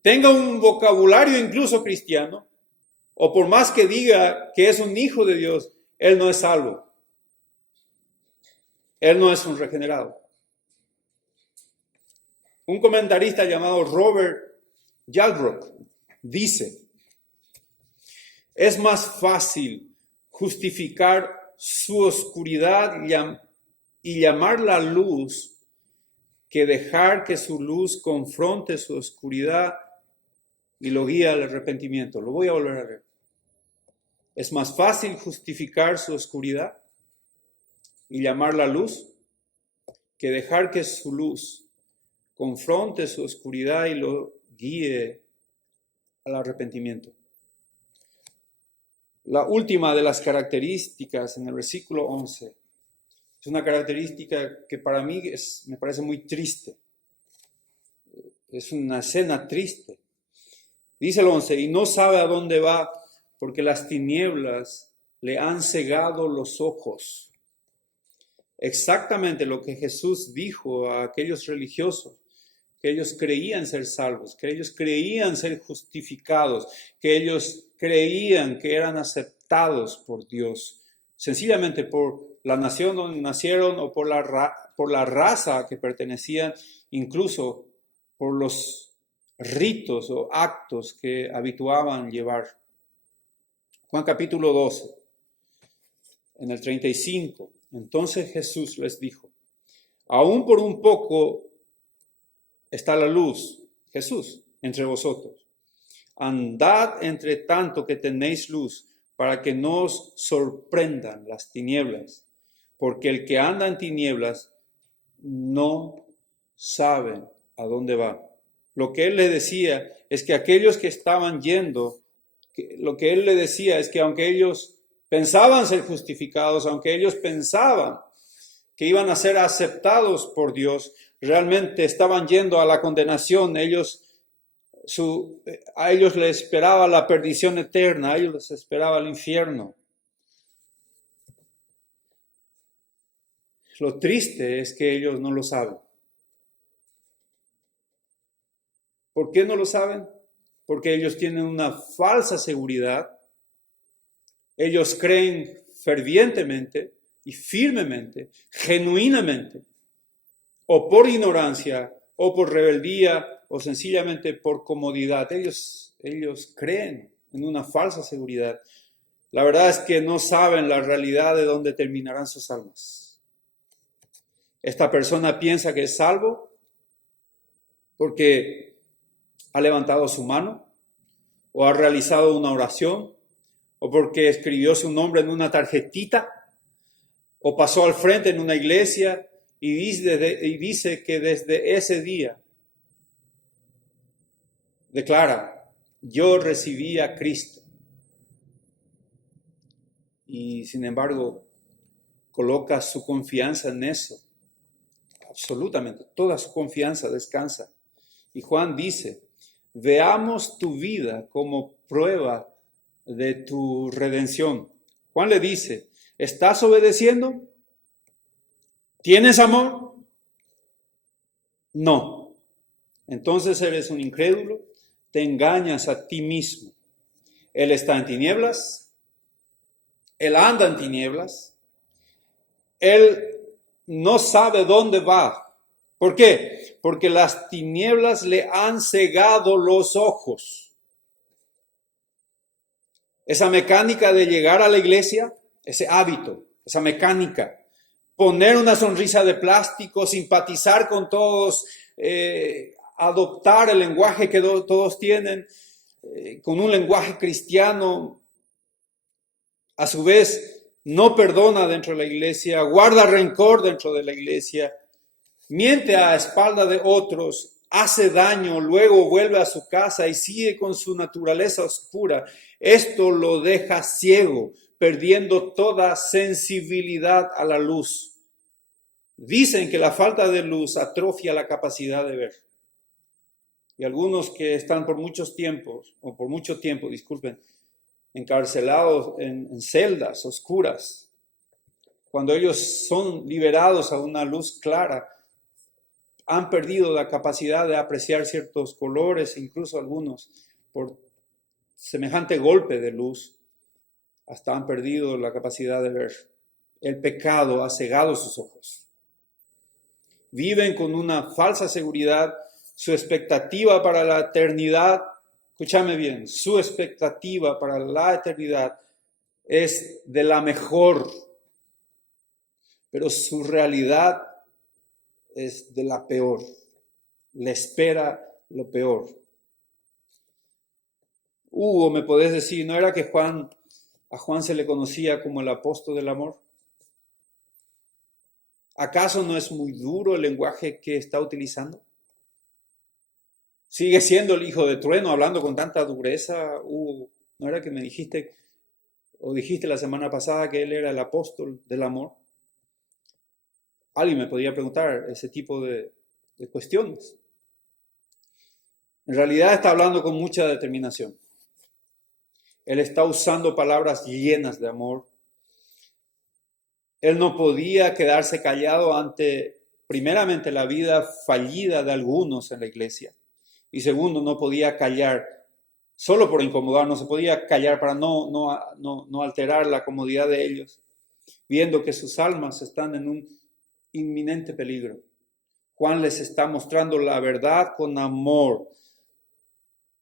tenga un vocabulario incluso cristiano, o por más que diga que es un hijo de Dios, él no es salvo. Él no es un regenerado. Un comentarista llamado Robert Yalbrook dice, es más fácil justificar su oscuridad y llamarla luz que dejar que su luz confronte su oscuridad y lo guíe al arrepentimiento. Lo voy a volver a leer. Es más fácil justificar su oscuridad y llamarla luz que dejar que su luz confronte su oscuridad y lo guíe al arrepentimiento. La última de las características en el versículo 11 es una característica que para mí me parece muy triste. Es una escena triste. Dice el 11, y no sabe a dónde va porque las tinieblas le han cegado los ojos. Exactamente lo que Jesús dijo a aquellos religiosos, que ellos creían ser salvos, que ellos creían ser justificados, que ellos creían que eran aceptados por Dios, sencillamente por la nación donde nacieron o por la raza que pertenecían, incluso por los ritos o actos que habituaban llevar. Juan capítulo 12, en el 35, entonces Jesús les dijo, aún por un poco está la luz, Jesús, entre vosotros. Andad entre tanto que tenéis luz, para que no os sorprendan las tinieblas, porque el que anda en tinieblas no sabe a dónde va. Lo que él le decía es que aquellos que estaban yendo, lo que él le decía es que aunque ellos pensaban ser justificados, aunque ellos pensaban que iban a ser aceptados por Dios, realmente estaban yendo a la condenación. A ellos les esperaba la perdición eterna, a ellos les esperaba el infierno. Lo triste es que ellos no lo saben. ¿Por qué no lo saben? Porque ellos tienen una falsa seguridad. Ellos creen fervientemente y firmemente, genuinamente, o por ignorancia, o por rebeldía, o sencillamente por comodidad. Ellos creen en una falsa seguridad. La verdad es que no saben la realidad de dónde terminarán sus almas. Esta persona piensa que es salvo porque ha levantado su mano, o ha realizado una oración, o porque escribió su nombre en una tarjetita, o pasó al frente en una iglesia y dice que desde ese día declara, yo recibí a Cristo. Y sin embargo, coloca su confianza en eso. Absolutamente, toda su confianza descansa. Y Juan dice, veamos tu vida como prueba de tu redención. Juan le dice, ¿estás obedeciendo? ¿Tienes amor? No. Entonces eres un incrédulo, te engañas a ti mismo. Él está en tinieblas, él anda en tinieblas, él no sabe dónde va. ¿Por qué? Porque las tinieblas le han cegado los ojos. Esa mecánica de llegar a la iglesia, ese hábito, esa mecánica, poner una sonrisa de plástico, simpatizar con todos, adoptar el lenguaje que todos tienen, con un lenguaje cristiano, a su vez no perdona dentro de la iglesia, guarda rencor dentro de la iglesia, miente a espalda de otros, hace daño, luego vuelve a su casa y sigue con su naturaleza oscura. Esto lo deja ciego, perdiendo toda sensibilidad a la luz. Dicen que la falta de luz atrofia la capacidad de ver. Y algunos que están por mucho tiempo, encarcelados en celdas oscuras, cuando ellos son liberados a una luz clara, han perdido la capacidad de apreciar ciertos colores, incluso algunos por semejante golpe de luz, hasta han perdido la capacidad de ver. El pecado ha cegado sus ojos. Viven con una falsa seguridad, su expectativa para la eternidad, escúchame bien, su expectativa para la eternidad es de la mejor, pero su realidad es de la peor, le espera lo peor. Hugo, ¿me podés decir, no era que a Juan se le conocía como el apóstol del amor? ¿Acaso no es muy duro el lenguaje que está utilizando? ¿Sigue siendo el hijo de trueno hablando con tanta dureza? Hugo, ¿no era que me dijiste la semana pasada que él era el apóstol del amor? Alguien me podría preguntar ese tipo de cuestiones. En realidad está hablando con mucha determinación. Él está usando palabras llenas de amor. Él no podía quedarse callado ante, primeramente, la vida fallida de algunos en la iglesia. Y segundo, no podía callar solo por incomodar, no se podía callar para no alterar la comodidad de ellos, viendo que sus almas están en un inminente peligro. Juan les está mostrando la verdad con amor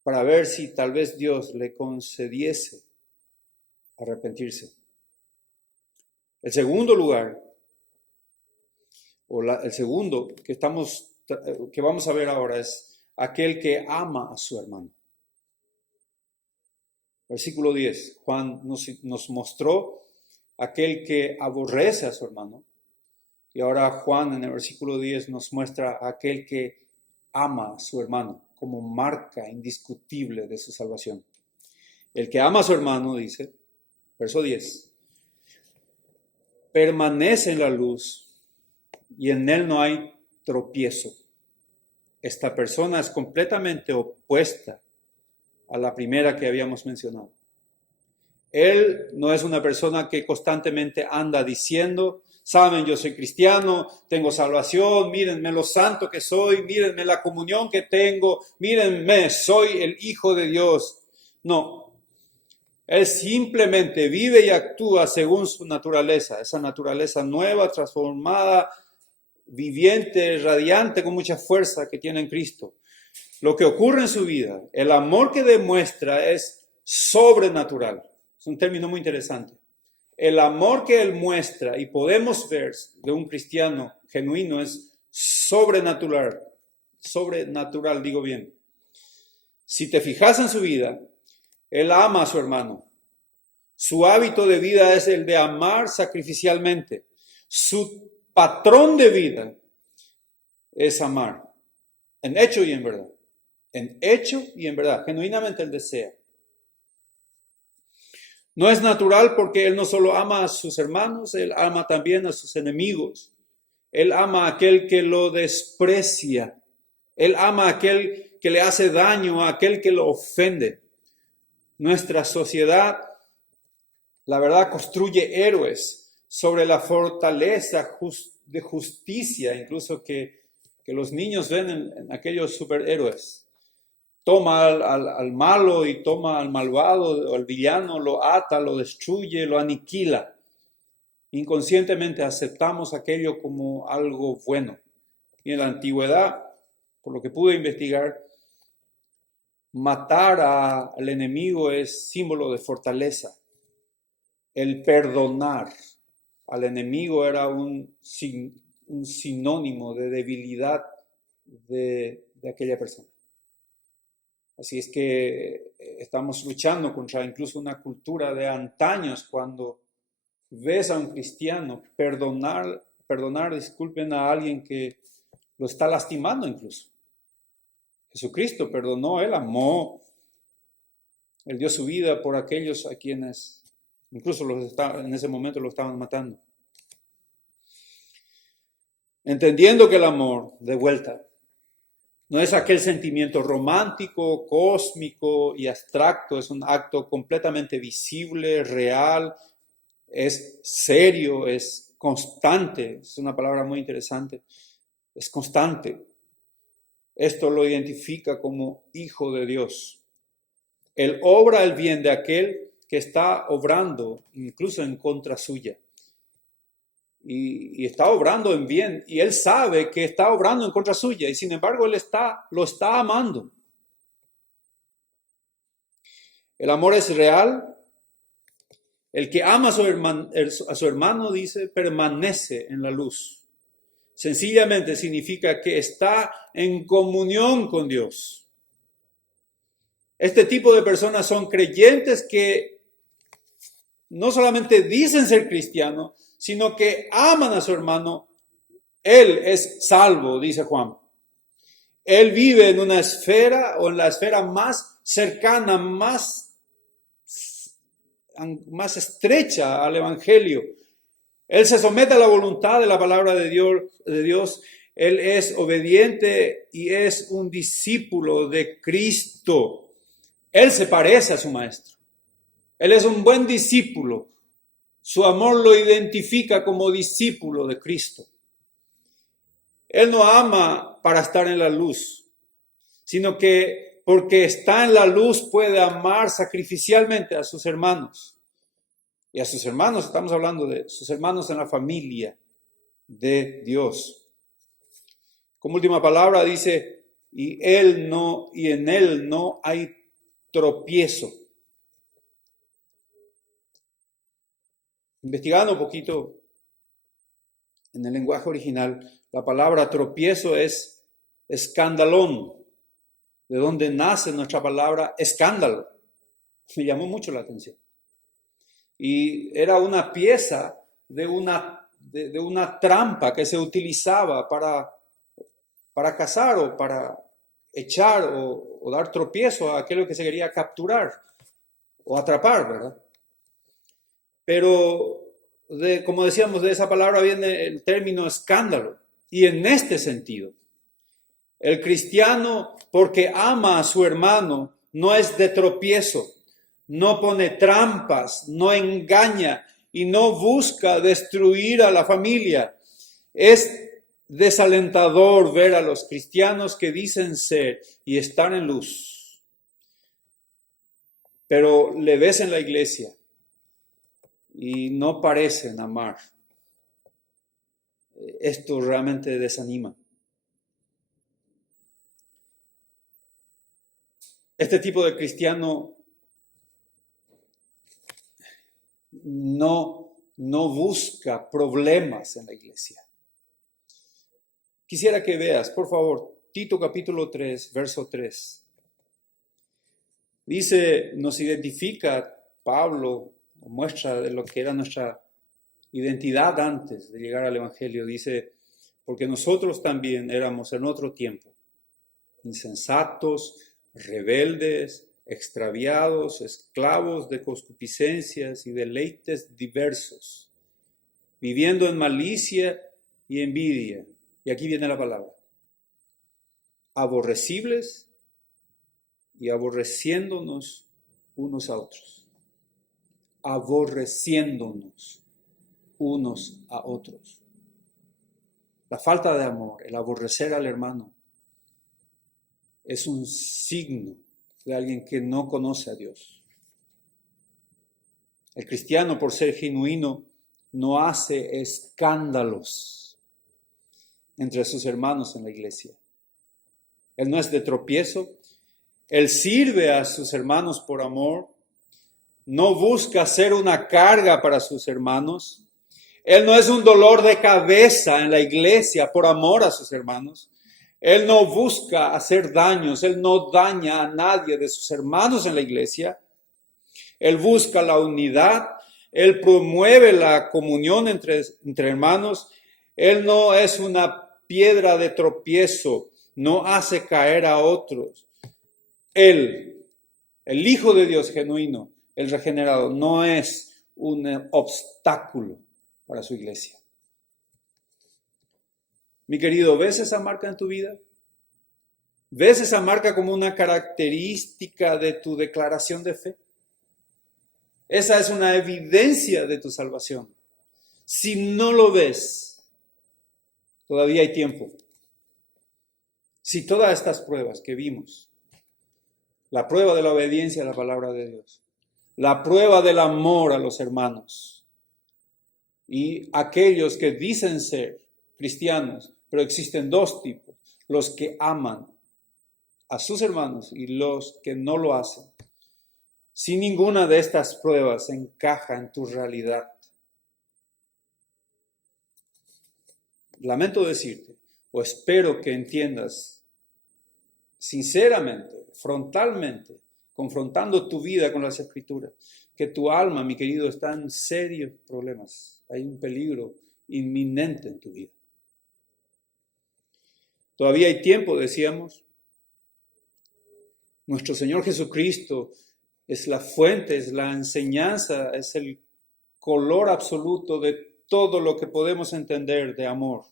para ver si tal vez Dios le concediese arrepentirse. El segundo lugar, el segundo que vamos a ver ahora es aquel que ama a su hermano. Versículo 10, Juan nos mostró aquel que aborrece a su hermano. Y ahora Juan en el versículo 10 nos muestra aquel que ama a su hermano como marca indiscutible de su salvación. El que ama a su hermano, dice, verso 10, permanece en la luz y en él no hay tropiezo. Esta persona es completamente opuesta a la primera que habíamos mencionado. Él no es una persona que constantemente anda diciendo, saben, yo soy cristiano, tengo salvación, mírenme lo santo que soy, mírenme la comunión que tengo, mírenme, soy el Hijo de Dios. No, él simplemente vive y actúa según su naturaleza, esa naturaleza nueva, transformada, viviente, radiante, con mucha fuerza que tiene en Cristo. Lo que ocurre en su vida, el amor que demuestra es sobrenatural. Es un término muy interesante. El amor que él muestra y podemos ver de un cristiano genuino es sobrenatural. Sobrenatural, digo bien. Si te fijas en su vida, él ama a su hermano. Su hábito de vida es el de amar sacrificialmente. Su patrón de vida es amar, en hecho y en verdad. En hecho y en verdad, genuinamente él desea. No es natural porque él no solo ama a sus hermanos, él ama también a sus enemigos. Él ama a aquel que lo desprecia. Él ama a aquel que le hace daño, a aquel que lo ofende. Nuestra sociedad, la verdad, construye héroes sobre la fortaleza de justicia, incluso que los niños ven en aquellos superhéroes. Toma al malo y toma al malvado, al villano, lo ata, lo destruye, lo aniquila. Inconscientemente aceptamos aquello como algo bueno. Y en la antigüedad, por lo que pude investigar, matar al enemigo es símbolo de fortaleza. El perdonar al enemigo era un sinónimo de debilidad de aquella persona. Así es que estamos luchando contra incluso una cultura de antaños cuando ves a un cristiano perdonar, disculpen, a alguien que lo está lastimando incluso. Jesucristo perdonó, Él amó, Él dio su vida por aquellos a quienes incluso en ese momento lo estaban matando. Entendiendo que el amor, de vuelta, no es aquel sentimiento romántico, cósmico y abstracto, es un acto completamente visible, real, es serio, es constante, es una palabra muy interesante, es constante. Esto lo identifica como hijo de Dios. Él obra el bien de aquel que está obrando, incluso en contra suya. Y está obrando en bien, y él sabe que está obrando en contra suya, y sin embargo él lo está amando. El amor es real. El que ama a su hermano, dice, permanece en la luz. Sencillamente significa que está en comunión con Dios. Este tipo de personas son creyentes que no solamente dicen ser cristianos, sino que aman a su hermano. Él es salvo, dice Juan. Él vive en una esfera o en la esfera más cercana, más estrecha al Evangelio. Él se somete a la voluntad de la palabra de Dios. Él es obediente y es un discípulo de Cristo. Él se parece a su maestro. Él es un buen discípulo. Su amor lo identifica como discípulo de Cristo. Él no ama para estar en la luz, sino que porque está en la luz puede amar sacrificialmente a sus hermanos. Y a sus hermanos, estamos hablando de sus hermanos en la familia de Dios. Como última palabra dice, y en él no hay tropiezo. Investigando un poquito en el lenguaje original, la palabra tropiezo es escandalón, de donde nace nuestra palabra escándalo. Me llamó mucho la atención. Y era una pieza de una trampa que se utilizaba para cazar o para echar o dar tropiezo a aquello que se quería capturar o atrapar, ¿verdad? Pero, como decíamos, de esa palabra viene el término escándalo. Y en este sentido, el cristiano, porque ama a su hermano, no es de tropiezo, no pone trampas, no engaña y no busca destruir a la familia. Es desalentador ver a los cristianos que dicen ser y estar en luz, pero le ves en la iglesia y no parecen amar. Esto realmente desanima. Este tipo de cristiano no busca problemas en la iglesia. Quisiera que veas, por favor, Tito capítulo 3, verso 3. Dice, nos identifica Pablo, muestra de lo que era nuestra identidad antes de llegar al Evangelio. Dice, porque nosotros también éramos en otro tiempo insensatos, rebeldes, extraviados, esclavos de concupiscencias y deleites diversos, viviendo en malicia y envidia. Y aquí viene la palabra. Aborrecibles y aborreciéndonos unos a otros. Aborreciéndonos unos a otros. La falta de amor, el aborrecer al hermano, es un signo de alguien que no conoce a Dios. El cristiano, por ser genuino, no hace escándalos entre sus hermanos en la iglesia. Él no es de tropiezo. Él sirve a sus hermanos por amor. No busca ser una carga para sus hermanos. Él no es un dolor de cabeza en la iglesia por amor a sus hermanos. Él no busca hacer daños. Él no daña a nadie de sus hermanos en la iglesia. Él busca la unidad. Él promueve la comunión entre hermanos. Él no es una piedra de tropiezo. No hace caer a otros. Él, el Hijo de Dios genuino, el regenerado, no es un obstáculo para su iglesia. Mi querido, ¿ves esa marca en tu vida? ¿Ves esa marca como una característica de tu declaración de fe? Esa es una evidencia de tu salvación. Si no lo ves, todavía hay tiempo. Si todas estas pruebas que vimos, la prueba de la obediencia a la palabra de Dios, la prueba del amor a los hermanos y aquellos que dicen ser cristianos, pero existen dos tipos, los que aman a sus hermanos y los que no lo hacen. Si ninguna de estas pruebas encaja en tu realidad, lamento decirte, o espero que entiendas sinceramente, frontalmente, confrontando tu vida con las Escrituras, que tu alma, mi querido, está en serios problemas. Hay un peligro inminente en tu vida. Todavía hay tiempo, decíamos. Nuestro Señor Jesucristo es la fuente, es la enseñanza, es el color absoluto de todo lo que podemos entender de amor.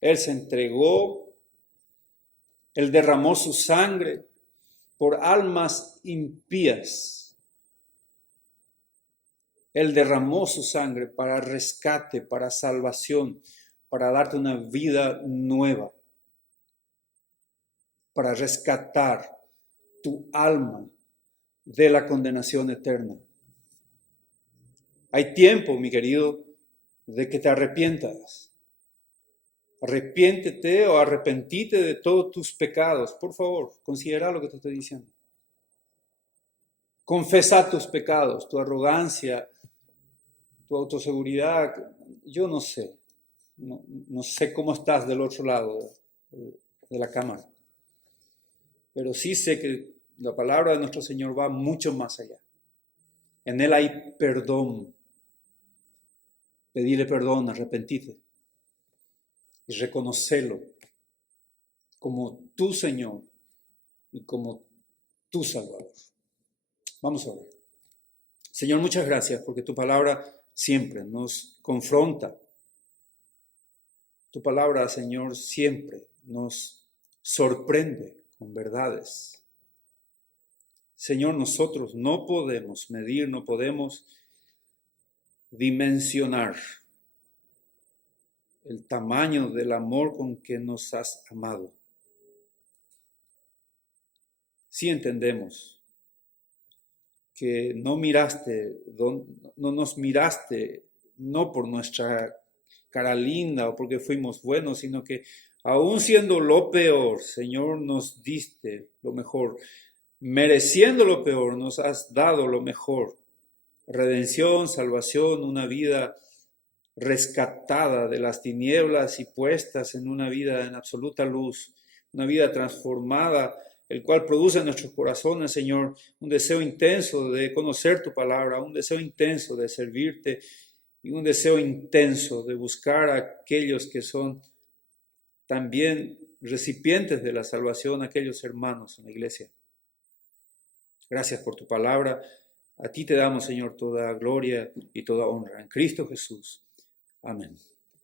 Él se entregó, Él derramó su sangre por almas impías. Él derramó su sangre para rescate, para salvación, para darte una vida nueva, para rescatar tu alma de la condenación eterna. Hay tiempo, mi querido, de que te arrepientas. Arrepiéntete o arrepentite de todos tus pecados. Por favor, considera lo que te estoy diciendo. Confesa tus pecados, tu arrogancia, tu autoseguridad. Yo no sé. No sé cómo estás del otro lado de la cámara. Pero sí sé que la palabra de nuestro Señor va mucho más allá. En Él hay perdón. Pedirle perdón, arrepentirte y reconocerlo como tu Señor y como tu Salvador. Vamos a orar. Señor, muchas gracias porque tu palabra siempre nos confronta. Tu palabra, Señor, siempre nos sorprende con verdades. Señor, nosotros no podemos medir, no podemos dimensionar el tamaño del amor con que nos has amado. Sí entendemos que no nos miraste no por nuestra cara linda o porque fuimos buenos, sino que aún siendo lo peor, Señor, nos diste lo mejor. Mereciendo lo peor, nos has dado lo mejor. Redención, salvación, una vida rescatada de las tinieblas y puestas en una vida en absoluta luz, una vida transformada, el cual produce en nuestros corazones, Señor, un deseo intenso de conocer tu palabra, un deseo intenso de servirte y un deseo intenso de buscar a aquellos que son también recipientes de la salvación, aquellos hermanos en la iglesia. Gracias por tu palabra. A ti te damos, Señor, toda gloria y toda honra. En Cristo Jesús. Amén.